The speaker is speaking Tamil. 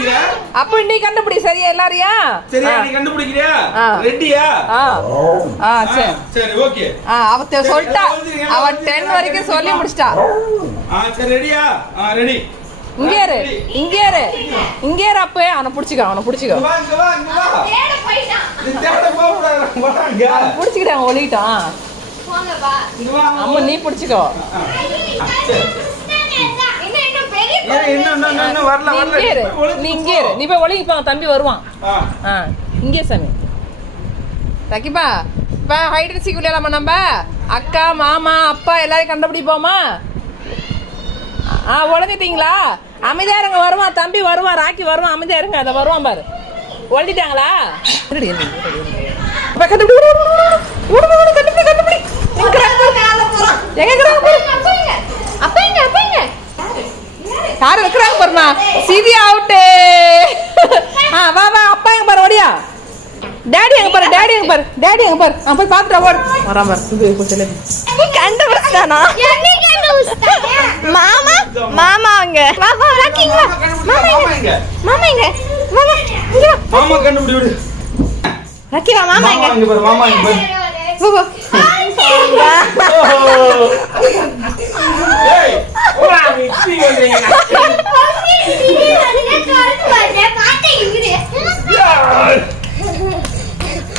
கண்டுபிடிக்கிற? அப்ப நீ கண்டுபிடி சரியா எல்லாரையா? சரியா நீ கண்டுபிடிக்கிறியா? ரெடியா? சரி. சரி ஓகே. அவ சொல்லிட்டா. அவ 10 வரைக்கும் சொல்லி முடிச்சிட்டா. சரி ரெடியா? ரெடி. இங்க இரு அப்ப அவனை புடிச்சுக்கோ. வா. தேட போயிட்டான். நீ தேட போறடா. வாங்க. புடிச்சிட்டான் ஓடிட்டான். போங்க வா. இங்க வா. அம்மா நீ புடிச்சுக்கோ. என்ன வரல. நீ இங்க இரு. நீ போய் ஒளிங்க போ தம்பி வருவான். இங்கே சாமி. ரக்கிபா இப்ப ஹைட் அண்ட் சீக் விளையாடலாமா நம்ம? அக்கா மாமா அப்பா எல்லாரையும் கண்டுபிடிப்போமா? ஒழுங்கிட்டீங்களா? அமைதியா இருங்க. வருவான் தம்பி வருவான். ராக்கி வருவான். அமைதியா இருங்க. அதை வருவான் பாரு. ஒழிஞ்சிட்டாங்களா? யாரு வைக்கிறாங்க பாருமா. சிதி அவுட்டு. வா அப்பா எங்க பாரு ஓடியா. டாடி எங்க பாரு. போய் பாத்துட்டா ஓடு. வரா பாரு. கண்டுபிடிச்சானா? மாமா அங்க. வா ராக்கி வா. மாமா இங்க. மாமா கண்டுபிடி விடு. ராக்கி வா. மாமா இங்க பாரு. மாமா இங்க பாரு. ஏய் ஓடா நீ இப்படி வந்தீங்க.